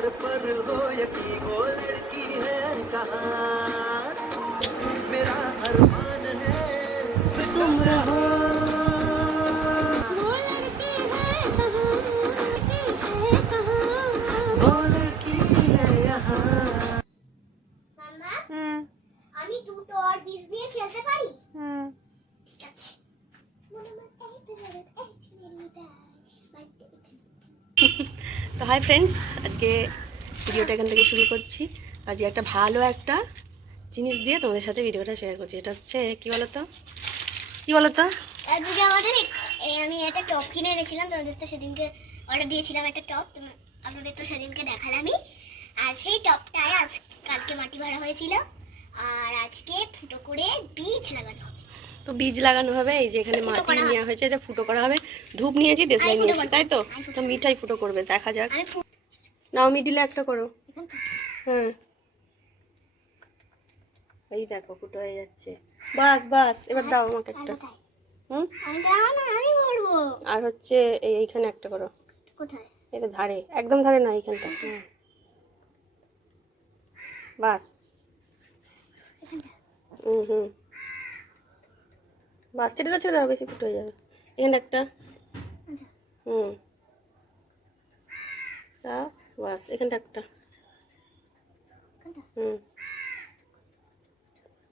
घर पर हो यकीन वो लड़की है कहाँ मेरा अरमान है तुम रहो वो लड़की है कहाँ वो लड़की है यहाँ মাম্মা আমি দুটো আর বীজ দিয়ে খেলতে পারি? ঠিক আছে। তো হাই ফ্রেন্ডস, আজকে ভিডিওটা এখান থেকে শুরু করছি। আজকে একটা ভালো একটা জিনিস দিয়ে তোমাদের সাথে ভিডিওটা শেয়ার করছি। এটা হচ্ছে কি বলতো, আজকে আমাদের আমি একটা টপ কিনে এনেছিলাম, তোমাদের তো সেদিনকে অর্ডার দিয়েছিলাম একটা টপ, আপনাদের তো সেদিনকে দেখালামই। আর সেই টপটায় কালকে মাটি ভরা হয়েছিল, আর আজকে ফুটো করে বীজ লাগানো হবে। তো বীজ লাগানো হবে। এই যে এখানে মাটি নেওয়া হয়েছে, এটা ফুটো করা হবে। ধূপ নিয়েছি, দেশলাই নিয়েছি, তাই তো? তো মিঠাই ফুটো করবে, দেখা যাক। নাও মিডিলে একটা করো। হ্যাঁ, এই দেখো ফুটো হয়ে যাচ্ছে। বাস বাস, এবার দাও আমাকে একটা। আমি করবো। আর হচ্ছে এইখানে একটা করো। কোথায়? এটা ধারে, একদম ধারে না, এইখানটা। বাস। হুম বাস, ছেড়ে দাও, ছেড়ে দাও, বেশি ফুটো হয়ে যাবে। এখানে একটা। তা বাস, এখানটা একটা।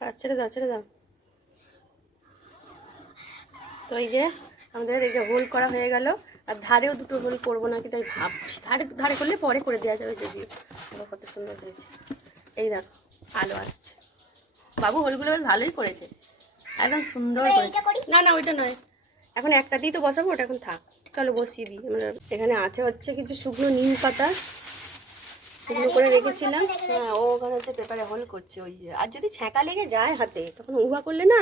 বাস, ছেড়ে দাও, ছেড়ে দাও। তো এই যে আমাদের এই যে হোল করা হয়ে গেল। আর ধারেও দুটো হোল করবো নাকি তাই ভাবছি। ধারে করলে পরে করে দেওয়া যাবে যদি। কত সুন্দর হয়েছে, এই দেখো আলো আসছে। বাবু হোলগুলো বেশ ভালোই করেছে, একদম সুন্দর করেছে। না না, ওইটা নয়, এখন একটাতেই তো বসাবো, ওটা এখন থাক। চলো বসিয়ে দিই আমরা। এখানে আছে হচ্ছে কিছু শুকনো নিম পাতা, শুকনো করে রেখেছিলাম। হ্যাঁ, ও ওখানে হচ্ছে পেপারে হোল করছে। ওই যে, আর যদি ছ্যাঁকা লেগে যায় হাতে, তখন উহা করলে না,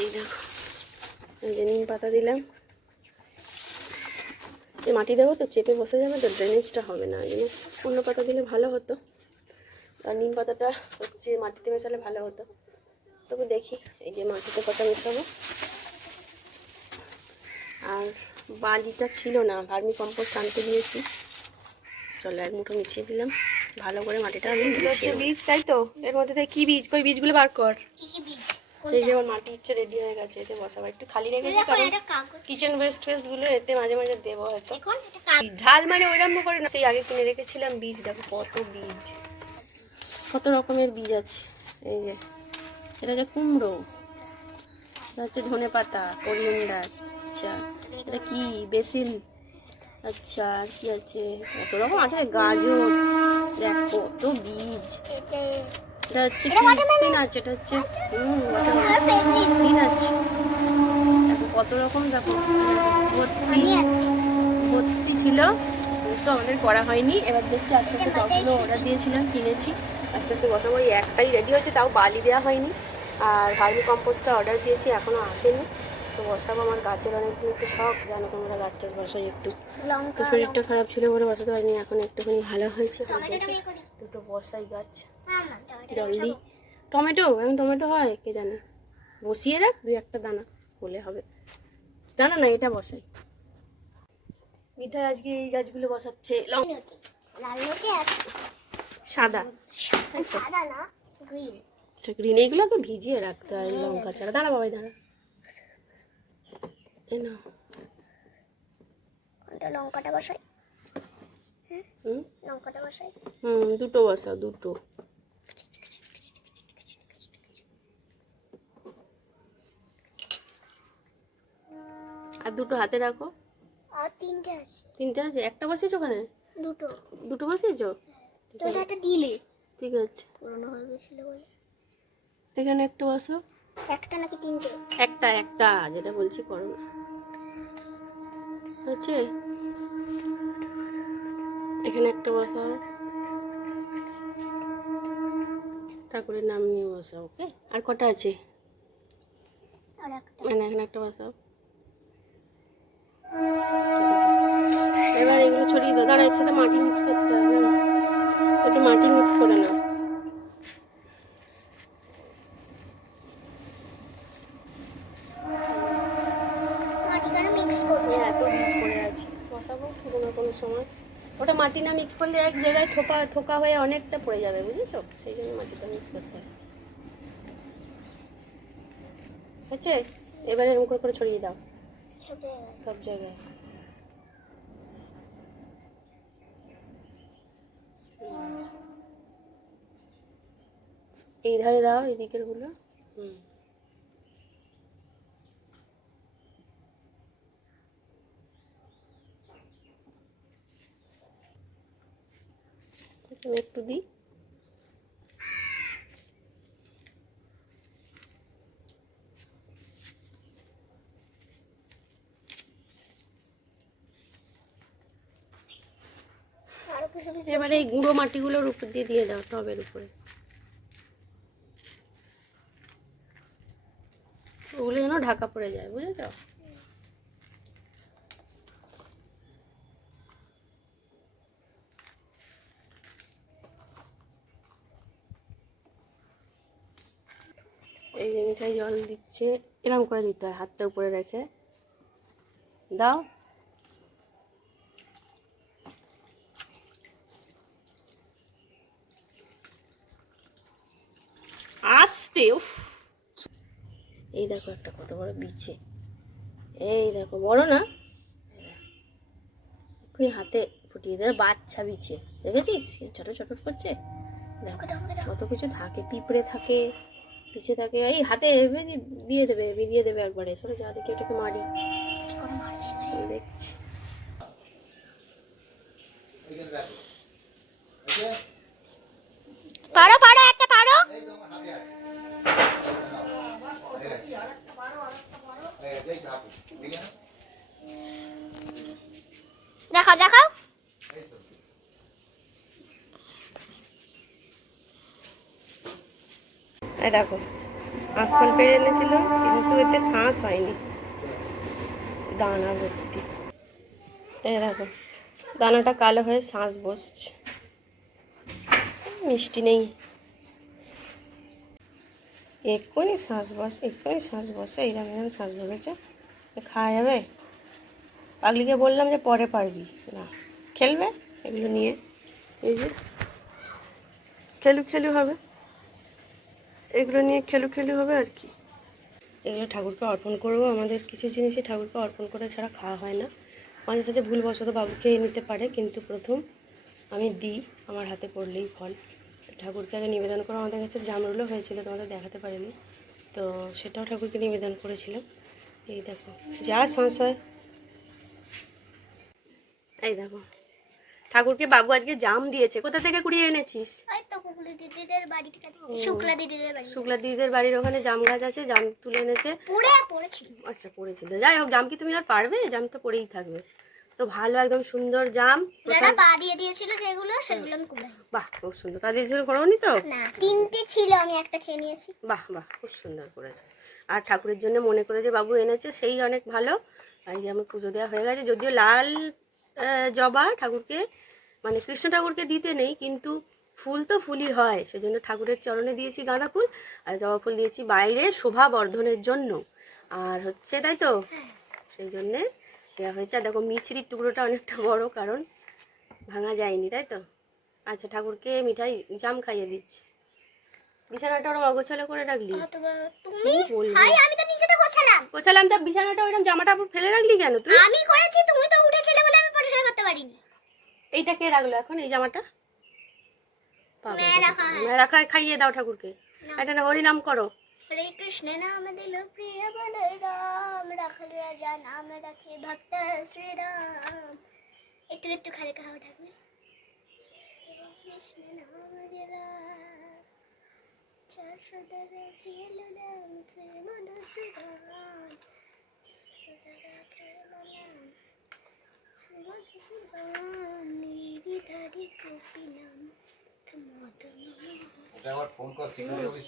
এই দেখো এই যে নিম পাতা দিলাম। এই মাটি দেবো তো চেপে বসে যাবে, তো ড্রেনেজটা হবে না। এই জন্য অন্য পাতা দিলে ভালো হতো, আর নিম পাতাটা হচ্ছে মাটিতে মেশালে ভালো হতো। তবু দেখি, এই যে মাটিতে পাতা মেশাবো। আর বালিটা ছিল না, ভার্মি কম্পোস্ট আনতে দিয়েছি। চলো এক মুঠো মিশিয়ে দিলাম ভালো করে মাটিটা। আমি বীজ, তাই তো? এর মধ্যে থেকে কি বীজ, কই বীজগুলো বার কর। এই যে আমার মাটি হচ্ছে রেডি হয়ে গেছে, এতে বসাবো। একটু খালি রেখেছি কারণ কিচেন ওয়েস্ট গুলো এতে মাঝে মাঝে দেবো হয়তো। ঝাল মানে ওইরকম করে না, সেই আগে কিনে রেখেছিলাম বীজ। দেখো কত বীজ, কত রকমের বীজ আছে। এই যে এটা হচ্ছে কুমড়ো, এটা হচ্ছে ধনে পাতা, করিয়েন্ডার। আচ্ছা এটা কি, বেসিল। আচ্ছা আর কি আছে, কত রকম আছে। গাজর, দেখো কত বীজ। এটা হচ্ছে স্পিনাচ, এটা হচ্ছে স্পিনাচ। দেখো কত রকম, দেখো ভর্তি ছিল। আমাদের করা হয়নি, এবার দেখছি আস্তে আস্তে টবগুলো অর্ডার দিয়েছিলাম, কিনেছি। আস্তে আস্তে বসাবো। এই একটাই রেডি হচ্ছে, তাও বালি দেওয়া হয়নি। আর ভার্মি কম্পোস্টটা অর্ডার দিয়েছি, এখনও আসেনি। তো বসাবো। আমার গাছের অনেকদিন একটু শখ, জানো তোমরা, গাছ টাছ বসাই একটু। তো শরীরটা খারাপ ছিল বলে বসাতে পারিনি, এখন একটুখানি ভালো হয়েছে। দুটো বসাই গাছ, জল দিই। টমেটো, এখন টমেটো হয় কে জানে। বসিয়ে রাখ, দুই একটা দানা হলে হবে। দানা না, এটা বসাই। মিঠাই আজকে এই গাছগুলো বসাচ্ছে। সাদা, গ্রিন। এইগুলোকে ভিজিয়ে রাখতে হয় লঙ্কা ছাড়া। দাঁড়া বাবাই, দাঁড়া। লঙ্কাটা বসাই। লঙ্কাটা বসাই। দুটো বসাও, দুটো। আর দুটো হাতে রাখো। আর তিনটে আছে। তিনটে আছে, একটা বসিয়েছো ওখানে? দুটো বসিয়েছো? একটা দিলে ঠিক আছে, পুরনো হয়ে গেছিল বলে। এখানে একটা বসাও। একটা নাকি তিনটে? একটা যেটা বলছি করো না। আছে, এখানে একটা বসাও, ঠাকুরের নাম নিয়ে বসাও। ওকে, আর কটা আছে? মানে এখানে একটা বসাও। এবার এগুলো ছড়িয়ে দাও। দাঁড়া, এর সাথে মাটি মিক্স করতে হবে, একটু মাটি মিক্স করে নাও। এত বীজ পড়ে আছে। বসাবো কোনো সময়। ওটা মাটি না মিক্স করলে এক জায়গায় থোকা হয়ে অনেকটা পড়ে যাবে, বুঝেছো? সেই জন্য মাটিটা মিক্স করতে হবে। হচ্ছে এবারে এরকম করে ছড়িয়ে দাও সব জায়গায়। এই ধারে দাও, এই দিকের গুলো। আমি একটু দিই। এবারে এই গুঁড়ো মাটিগুলোর উপর দিয়ে দাও টবের উপরে। ওগুলো যেন ঢাকা পড়ে যায়, বুঝেছো? এই যে মিঠাই জল দিচ্ছে, এরকম করে দিতে হয়, হাতটা উপরে রেখে দাও। আস্তে। উফ, এই দেখো একটা কত বড় বিছে, এই দেখো বড় না, এক্ষুনি হাতে ফুটিয়ে দেবে। বাচ্চা বিছে, দেখেছিস ছোট ছোট করছে, দেখো কত কিছু থাকে, পিঁপড়ে থাকে, পিছে থাকে। এই হাতে দিয়ে দেবে একবারে। চলে যা দেখি ওটাকে মারি, দেখছি। পারো পারো, একটা পারো। দেখাও দেখাও। এই দেখো আঁশফল পেরে এনেছিল, কিন্তু এতে শ্বাস হয়নি, দানা ভর্তি। এই দেখো দানাটা কালো হয়ে শ্বাস বসছে, মিষ্টি নেই। এক্ষুনি শ্বাস বসে, এইরকম শ্বাস বসেছে। খাওয়া যাবে? পাগলিকে বললাম যে পরে পারবি না, খেলবে এগুলো নিয়ে। এই যে খেলু হবে, এগুলো নিয়ে খেলু হবে আর কি। এগুলো ঠাকুরকে অর্পণ করবো। আমাদের কিছু জিনিসই ঠাকুরকে অর্পণ করে ছাড়া খাওয়া হয় না। মাঝে সাঝে ভুলবশত বাবু খেয়ে নিতে পারে, কিন্তু প্রথম আমি দিই, আমার হাতে পড়লেই ফল। ঠাকুরকে আগে নিবেদন করো। আমাদের কাছে জামরুলও হয়েছিল, তোমাদের দেখাতে পারিনি, তো সেটাও ঠাকুরকে নিবেদন করেছিলাম। এই দেখো যা সংশয়। এই দেখো ঠাকুরকে বাবু আজকে জাম দিয়েছে। কোথা থেকে কুড়িয়ে এনেছিস? শুক্লা দিদিদের বাড়ির ওখানে জাম গাছ আছে, জাম তুলে এনেছে। আচ্ছা পড়েছিল, যাই হোক জাম কি তুমি আর পারবে? জাম তো পড়েই থাকবে। তো ভালো একদম সুন্দর জাম। পা দিয়ে দিয়েছিল যেগুলো, সেগুলো আমি কুড়াই। বাহ খুব সুন্দর। পা দিয়েছিল, করোনি তো? না, তিনটে ছিল, আমি একটা খেয়ে নিয়েছি। বাহ খুব সুন্দর করেছে। আর ঠাকুরের জন্য মনে করে যে বাবু এনেছে, সেই অনেক ভালো। আর এই যে আমার পুজো দেওয়া হয়ে গেছে। যদিও লাল জবা ঠাকুরকে, মানে কৃষ্ণ ঠাকুরকে দিতে নেই, কিন্তু ফুল তো ফুলই হয়, সেজন্য ঠাকুরের চরণে দিয়েছি গাঁদা ফুল, আর জবা ফুল দিয়েছি বাইরে শোভা বর্ধনের জন্য। আর হচ্ছে তাই তো, সেই জন্যে দেওয়া হয়েছে। আর দেখো মিছরির টুকরোটা অনেকটা বড়, কারণ ভাঙা যায়নি, তাই তো। আচ্ছা ঠাকুরকে মিঠাই জাম খাইয়ে দিচ্ছি। বিছানাটা ওরকম অগোছালো করে রাখলি? গোছালাম, তা বিছানাটা ওইরকম জামাটা ফেলে রাখলি কেন তুই? আমি করেছি, তুমি তো উঠেছিলে বলে আমি পরিষ্কার করতে পারিনি। এইটা কে রাখলো এখন, এই জামাটা? রাখা, খাইয়ে দাও ঠাকুরকে। এটা না, হরি নাম করো। হরে কৃষ্ণ নাম দিল প্রিয় বলরাম, রাখল রাজা নাম রাখে ভক্ত শ্রীরাম। একটু একটু খারে খাও ঠাকুর। হরে কৃষ্ণ নাম দিল চারশোদর প্রিয় নাম প্রিয় মধুসূদন, চারশোদর প্রিয় নাম শ্রী মধুসূদন, নিরিধারি গোপী নাম। এটা আমার ফোন কল সিকিউরিটি অফিস